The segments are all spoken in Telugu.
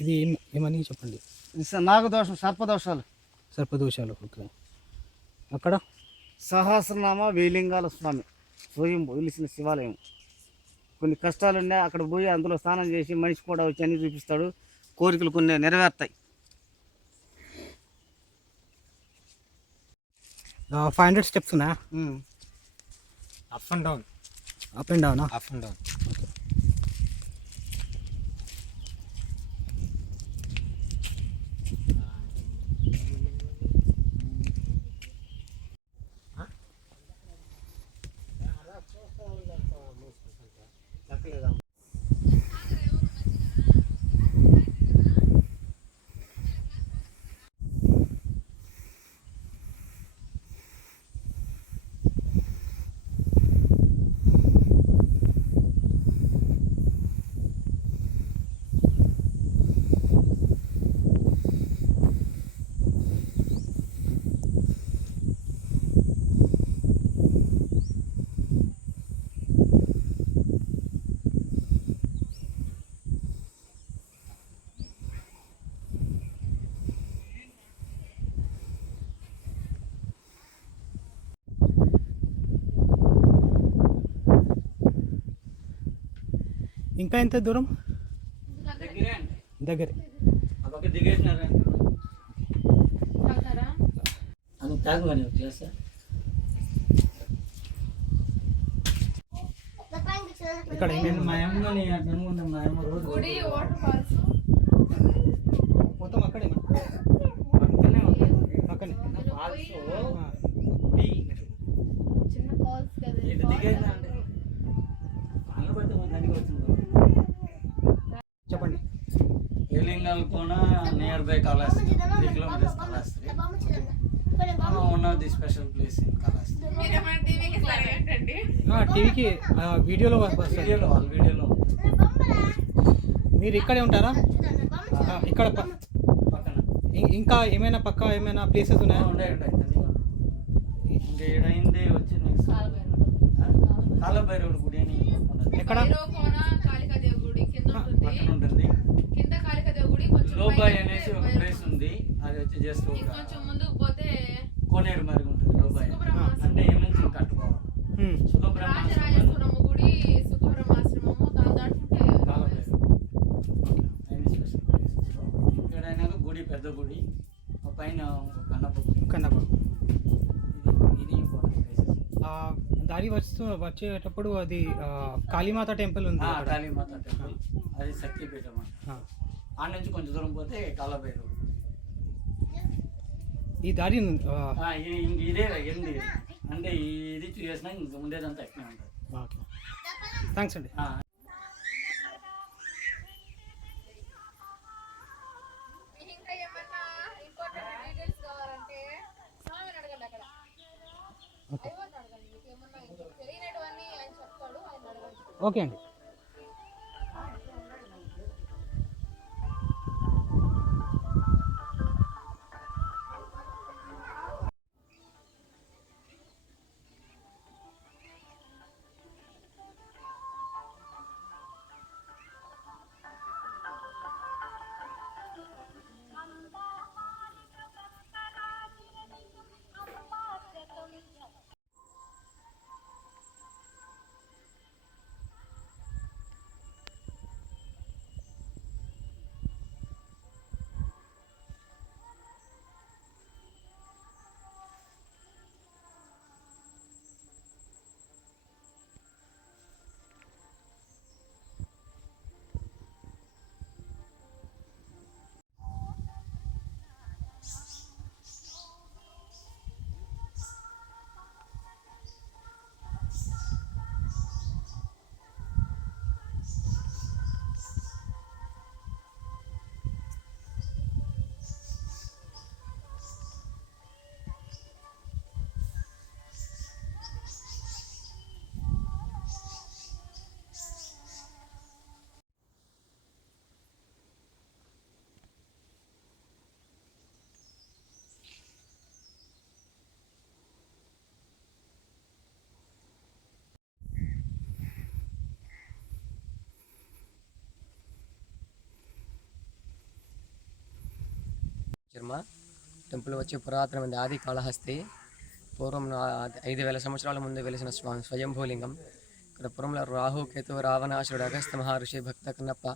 ఇది ఏమని చెప్పండి. నాగదోషం, సర్పదోషాలు. సర్పదోషాలు. ఓకే. అక్కడ సహస్రనామ వేలింగాల స్వామి స్వయం వెలిసిన శివాలయం. కొన్ని కష్టాలు ఉన్నాయి, అక్కడ పోయి అందులో స్నానం చేసి మనిషి కూడా వచ్చి అన్ని చూపిస్తాడు, కోరికలు కొన్ని నెరవేరుతాయి. 500 స్టెప్స్ ఉన్నాయా? Up and down. Up and డౌనా? Up and down. ఓకే. ఇంకా ఎంత దూరం? దగ్గరే. ఇక్కడ మొత్తం అక్కడే పక్కనే. చెప్పండి. Elingal Kona near by Kalahasti, 3 kilometers Kalahasti. One of the special place in Kalahasti. టీవీకి వీడియోలో వీడియోలో మీరు ఇక్కడే ఉంటారా? ఇక్కడ పక్కన ఇంకా ఏమైనా పక్క ఏమైనా ప్లేసెస్ ఉన్నాయా? ఉంటాయి. ఇంకా ఏడైంది వచ్చి నెక్స్ట్ కాలభైరవుడి గుడి అని ఎక్కడ? పక్కన ఉంటుంది. లోబాయ్ అనేసి ఒక ప్లేస్ ఉంది, అది వచ్చి జస్ట్ కోనేరు మరి ఉంటుంది. లోబాయ్ అంటే ఏమని కట్టుకోవాలి. ఇక్కడైనా గుడి, పెద్ద గుడి, పైన కన్నప్ప. ఇది ఇంపార్టెంట్ ప్లేసెస్. దారి వచ్చేటప్పుడు అది కాళీమాత టెంపుల్ ఉంది. కాళీమాత టెంపుల్, అది శక్తిపీఠం. ఆ నుంచి కొంచెం దూరం పోతే కాలభైరవుడు. ఈ దారి ఇదే ఎండి అంటే ఇది చూసేసినా ఇంక ముందేదంతా ఎక్కనే ఉంటుంది. ఓకే, థ్యాంక్స్ అండి. ఓకే అండి. శర్మ టెంపుల్ వచ్చి పురాతనమైనది, ఆది కాళహస్తి. పూర్వం 5,000 సంవత్సరాల ముందు వెలిసిన స్వయంభూలింగం. ఇక్కడ పురంలో రాహు, కేతు, రావణాసురుడు, అగస్త్య మహర్షి, భక్త కన్నప్ప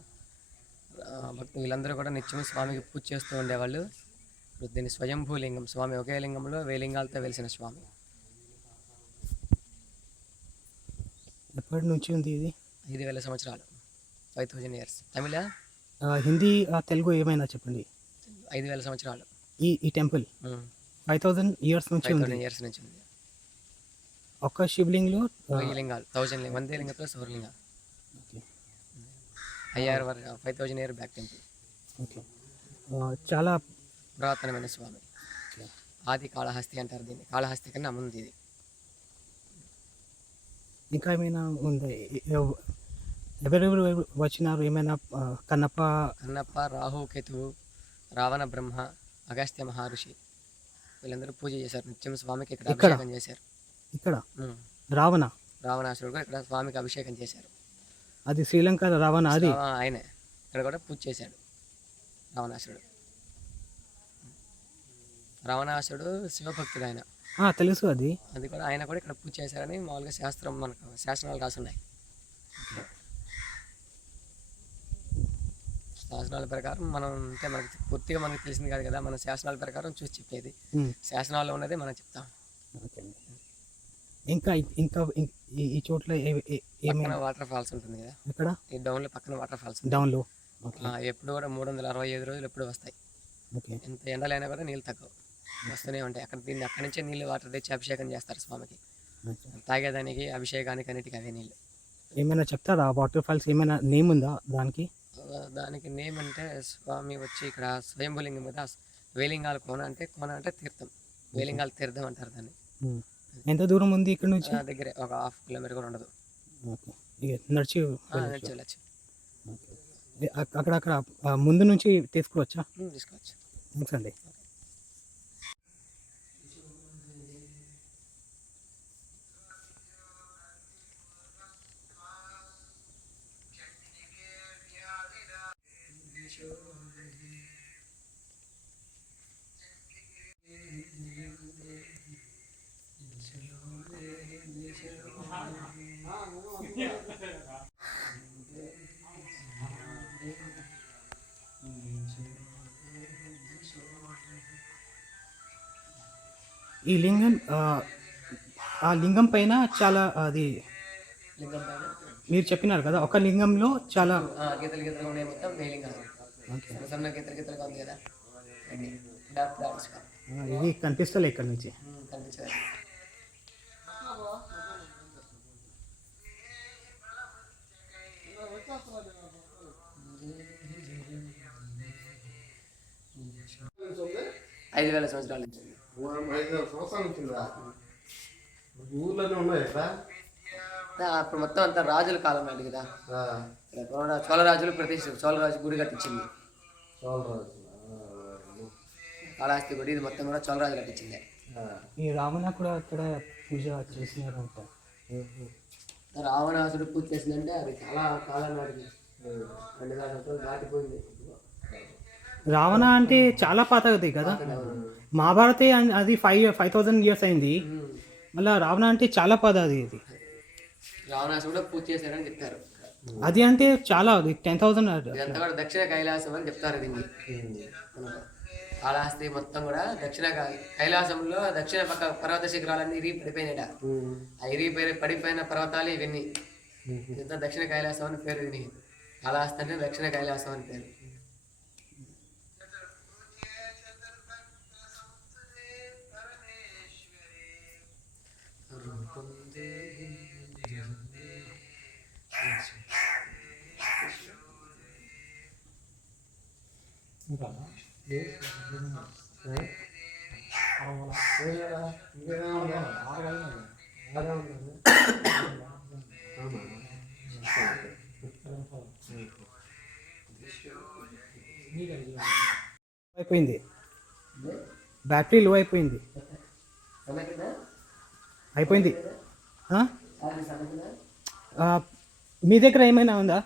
భక్తులు వీళ్ళందరూ కూడా నిత్యం స్వామికి పూజ చేస్తూ ఉండేవాళ్ళు. ఇప్పుడు దీన్ని స్వయంభూలింగం, స్వామి ఒకే లింగంలో వేలింగాలతో వెలిసిన స్వామి. ఎప్పటి నుంచి ఉంది ఇది? 5,000 సంవత్సరాలు, 5,000 years. తమిళ హిందీ తెలుగు ఏమైనా చెప్పండి. 5,000 సంవత్సరాలు ఈ టెంపుల్ 5,000 years నుంచి ఉంది. 5,000 years నుంచి ఉంది. ఒక్క శివలింగంలో 1000 లింగాలు, 1000 లింగం, 100 లింగం ప్లస్ 1 లింగాలు. అయ్యారు 5,000 year బ్యాక్ టెంపుల్. ఓకే, చాలా పురాతనమైన స్వామి. ఆది కాళహస్తి అంటారు దీన్ని. కాళహస్తి కన్నా ముందు ఇది. ఇంకా ఏమైనా ఉంది? ఎవరెవరు వచ్చినారు? ఏమైనా కన్నప్ప, రాహు, కేతువు, రావణ బ్రహ్మ, అగస్త్య మహర్షి వీళ్ళందరూ పూజ చేశారు. నిత్యం స్వామికి ఇక్కడ అభిషేకం చేశారు. ఇక్కడ రావణాసురుడు కూడా ఇక్కడ స్వామికి అభిషేకం చేశారు. అది శ్రీలంక రావణ, అది ఆయనే ఇక్కడ కూడా పూజ చేశాడు. రావణాసురుడు శివభక్తుడు ఆయన. తెలుసు, అది కూడా ఆయన కూడా ఇక్కడ పూజ చేశారని మామూలుగా మనకు శాసనాలు రాసున్నాయి. శాసనాల ప్రకారం మనం అంటే మనకి పూర్తిగా మనకు తెలిసింది కాదు కదా, మన శాసనాల ప్రకారం చూసి చెప్పేది. శాసనాల్లో ఉన్నదే మనం చెప్తాం. ఇంకా ఇంకా ఈ చోట్ల వాటర్ ఫాల్స్ ఉంటుంది కదా, ఇక్కడ ఈ డౌన్లో పక్కన వాటర్ ఫాల్స్ డౌన్లో ఎప్పుడు కూడా 365 రోజులు ఎప్పుడు వస్తాయి. ఎంత ఎండలైనా కూడా నీళ్ళు తగ్గవు, వస్తూనే ఉంటాయి. అక్కడి నుంచే నీళ్ళు వాటర్ తెచ్చి అభిషేకం చేస్తారు స్వామికి. తాగేదానికి, అభిషేకానికి, అన్నిటికీ అవే నీళ్ళు. ఏమైనా చెప్తారా? వాటర్ ఫాల్స్ ఏమైనా నేమ్ ఉందా దానికి నేమ్ అంటే స్వామి వచ్చి ఇక్కడ స్వయంభూలింగం కదా, వేలింగాల కోన అంటే తీర్థం, వేలింగాల తీర్థం అంటారు దాన్ని. ఎంత దూరం ఉంది ఇక్కడ నుంచి? దగ్గరే, ఒక 1/2 kilometer కూడా ఉండదు. నడిచి వెళ్ళచ్చు. అక్కడ ముందు నుంచి తీసుకోవచ్చా? తీసుకోవచ్చు అండి. ఈ లింగం, ఆ లింగం పైన చాలా, అది లింగం పైన మీరు చెప్పినారు కదా, ఒక లింగంలో చాలా గీతలు ఉన్నాయి. మొత్తం వేలింగాలు, సన్న గీతలుగా ఉంది కదా, ఇది కనిపిస్తలే ఇక్కడ నుంచి. కనిపించదు. ఐదు 5,000 సంవత్సరాల నుంచి. 5,000 సంవత్సరాల నుంచి ఊర్లోనే ఉన్నాయి ఇక్కడ. అప్పుడు మొత్తం అంతా రాజుల కాలం నాడు కదా, చోళరాజులు చోళరాజు గుడి కట్టించింది. కాళహస్తి గుడి ఇది మొత్తం కూడా చోళరాజు కట్టించింది. ఈ రావణ కూడా అక్కడ పూజ చేసినారంట. రావణాసుడు పూజ చేసిందంటే అది చాలా కాలం నాటిది, 2,000 సంవత్సరాలు దాటిపోయింది. రావణ అంటే చాలా పాతది కదా, మహాభారతే అది 5,000 years అయింది. మళ్ళీ రావణ అంటే చాలా పాతది. ఇది రావణాసుడు పూజ చేశారని చెప్తారు. అది అంటే చాలా 10,000. ఇదంతా కూడా దక్షిణ కైలాసం అని చెప్తారు దీన్ని. కాళహస్తి మొత్తం కూడా దక్షిణ కైలాసంలో దక్షిణ పక్క పర్వత శిఖరాలన్నీ ఇరిగి పడిపోయినాడ. ఆ ఇరిగి పడిపోయిన పర్వతాలు ఇవన్నీ, ఇదంతా దక్షిణ కైలాసం అని పేరు. దీనికి కాళహస్తి అంటే దక్షిణ కైలాసం అని పేరు. అయిపోయింది, బ్యాటరీ లో అయిపోయింది. మీ దగ్గర ఏమైనా ఉందా?